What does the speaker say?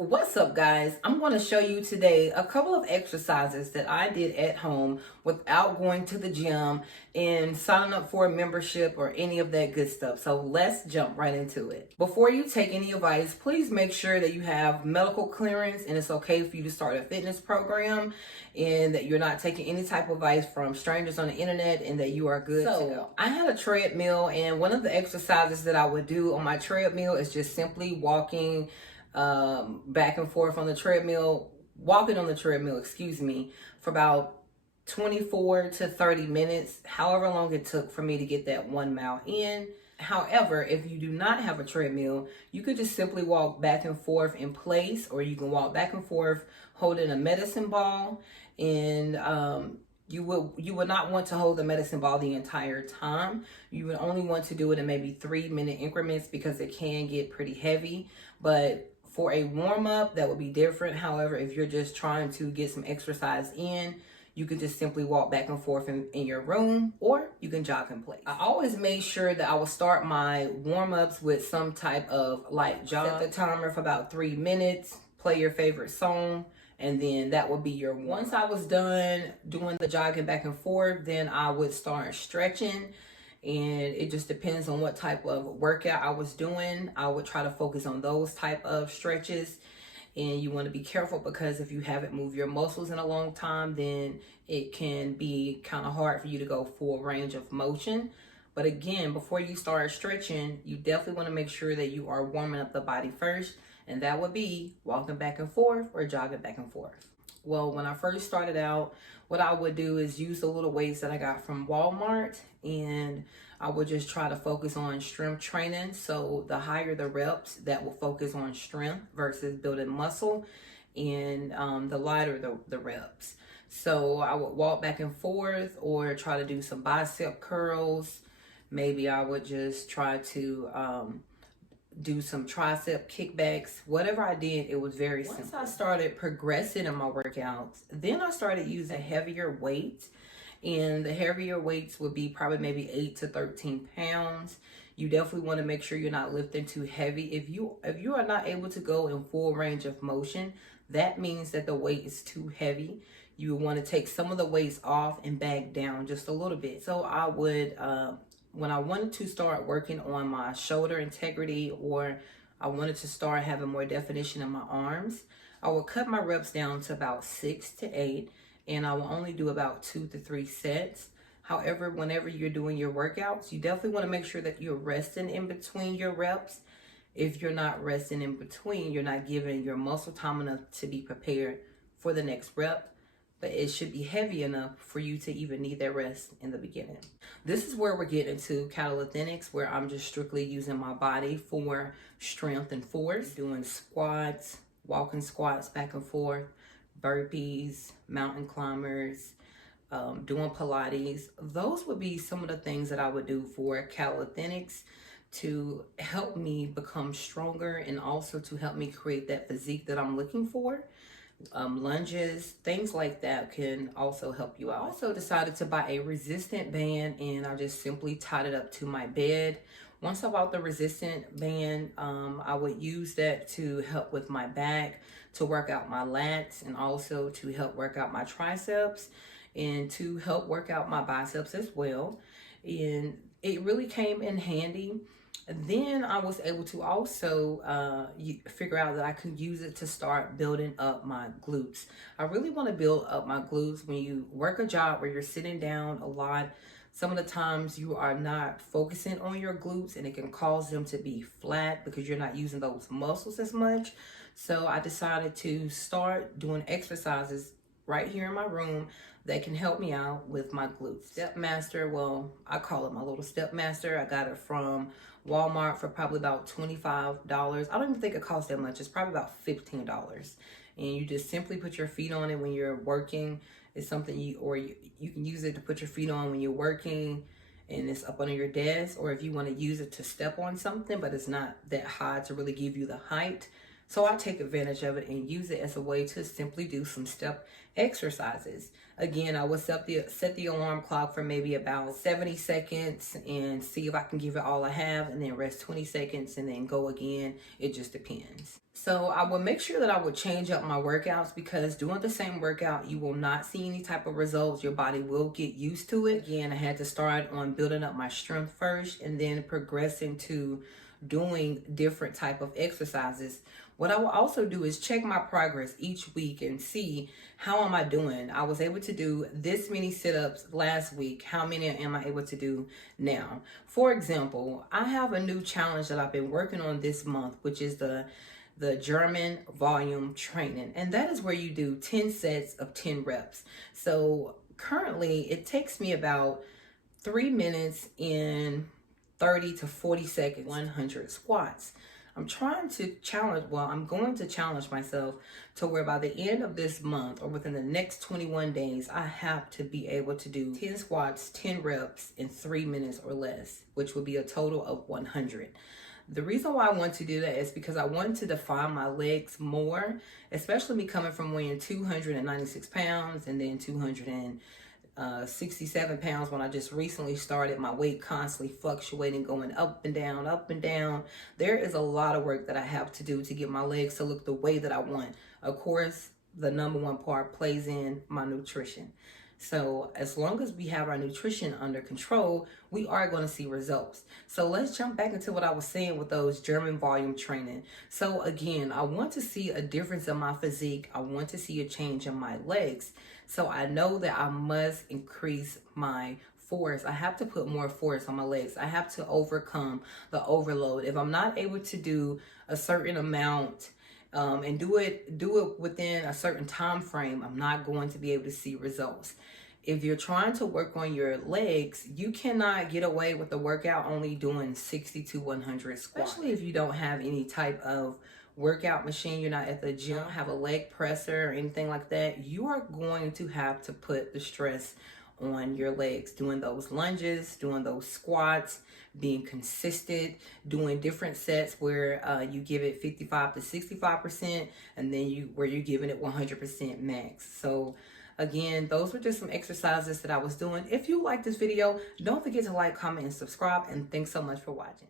What's up, guys? I'm going to show you today a couple of exercises that I did at home without going to the gym and signing up for a membership or any of that good stuff. So let's jump right into it. Before you take any advice, please make sure that you have medical clearance and it's okay for you to start a fitness program and that you're not taking any type of advice from strangers on the internet and that you are good to go. I had a treadmill, and one of the exercises that I would do on my treadmill is just simply walking back and forth on the treadmill, walking on the treadmill, excuse me, for about 24 to 30 minutes, however long it took for me to get that 1 mile in. However, if you do not have a treadmill, you could just simply walk back and forth in place, or you can walk back and forth holding a medicine ball. And you would not want to hold the medicine ball the entire time. You would only want to do it in maybe 3-minute increments because it can get pretty heavy. But for a warm-up, that would be different. However, if you're just trying to get some exercise in, you can just simply walk back and forth in your room, or you can jog in place. I always made sure that I would start my warm-ups with some type of light jog. Set the timer for about 3 minutes, play your favorite song, and then that would be your warm-up. Once I was done doing the jogging back and forth, then I would start stretching. And it just depends on what type of workout I was doing. I would try to focus on those type of stretches. And you want to be careful, because if you haven't moved your muscles in a long time, then it can be kind of hard for you to go full range of motion. But again, before you start stretching, you definitely want to make sure that you are warming up the body first. And that would be walking back and forth or jogging back and forth. Well, when I first started out, what I would do is use the little weights that I got from Walmart, and I would just try to focus on strength training. So the higher the reps, that will focus on strength versus building muscle, and the lighter the reps. So I would walk back and forth or try to do some bicep curls. Maybe I would just try to do some tricep kickbacks. Whatever I did, it was very simple. Once I started progressing in my workouts, then I started using heavier weights, and the heavier weights would be probably maybe 8 to 13 pounds. You definitely want to make sure you're not lifting too heavy. If you are not able to go in full range of motion, that means that the weight is too heavy. You want to take some of the weights off and back down just a little bit. So I would when I wanted to start working on my shoulder integrity, or I wanted to start having more definition in my arms, I would cut my reps down to about 6 to 8, and I will only do about 2 to 3 sets. However, whenever you're doing your workouts, you definitely want to make sure that you're resting in between your reps. If you're not resting in between, you're not giving your muscle time enough to be prepared for the next rep. But it should be heavy enough for you to even need that rest in the beginning. This is where we're getting into calisthenics, where I'm just strictly using my body for strength and force, doing squats, walking squats back and forth, burpees, mountain climbers, doing Pilates. Those would be some of the things that I would do for calisthenics to help me become stronger, and also to help me create that physique that I'm looking for. Lunges, things like that can also help you out. I also decided to buy a resistant band, and I just simply tied it up to my bed. Once I bought the resistant band, I would use that to help with my back, to work out my lats, and also to help work out my triceps, and to help work out my biceps as well. And it really came in handy. Then I was able to also figure out that I could use it to start building up my glutes. I really want to build up my glutes. When you work a job where you're sitting down a lot, some of the times you are not focusing on your glutes, and it can cause them to be flat because you're not using those muscles as much. So I decided to start doing exercises right here in my room that can help me out with my glutes. Stepmaster, well, I call it my little Stepmaster. I got it from Walmart for probably about $25. I don't even think it costs that much. It's probably about $15. And you just simply put your feet on it when you're working. It's something you can use it to put your feet on when you're working and it's up under your desk, or if you want to use it to step on something but it's not that high to really give you the height. So I take advantage of it and use it as a way to simply do some step exercises. Again, I would set the alarm clock for maybe about 70 seconds and see if I can give it all I have, and then rest 20 seconds and then go again. It just depends. So I will make sure that I would change up my workouts, because doing the same workout, you will not see any type of results. Your body will get used to it. Again, I had to start on building up my strength first and then progressing to doing different type of exercises. What I will also do is check my progress each week and see how am I doing. I was able to do this many sit-ups last week. How many am I able to do now? For example, I have a new challenge that I've been working on this month, which is the German volume training. And that is where you do 10 sets of 10 reps. So currently it takes me about 3 minutes and 30 to 40 seconds, 100 squats. I'm going to challenge myself to where by the end of this month or within the next 21 days, I have to be able to do 10 squats, 10 reps in 3 minutes or less, which would be a total of 100. The reason why I want to do that is because I want to define my legs more, especially me coming from weighing 296 pounds and then 267 pounds when I just recently started. My weight constantly fluctuating, going up and down, up and down. There is a lot of work that I have to do to get my legs to look the way that I want. Of course, the number one part plays in my nutrition. So as long as we have our nutrition under control, we are going to see results. So let's jump back into what I was saying with those German volume training. So again, I want to see a difference in my physique. I want to see a change in my legs. So I know that I must increase my force. I have to put more force on my legs. I have to overcome the overload. If I'm not able to do a certain amount and do it within a certain time frame, I'm not going to be able to see results. If you're trying to work on your legs, you cannot get away with the workout only doing 60 to 100 squats. Especially if you don't have any type of workout machine, you're not at the gym, have a leg presser or anything like that, you are going to have to put the stress on your legs, doing those lunges, doing those squats, being consistent, doing different sets where you give it 55 to 65%, and then you're giving it 100% max. So again, those were just some exercises that I was doing. If you like this video, don't forget to like, comment, and subscribe, and thanks so much for watching.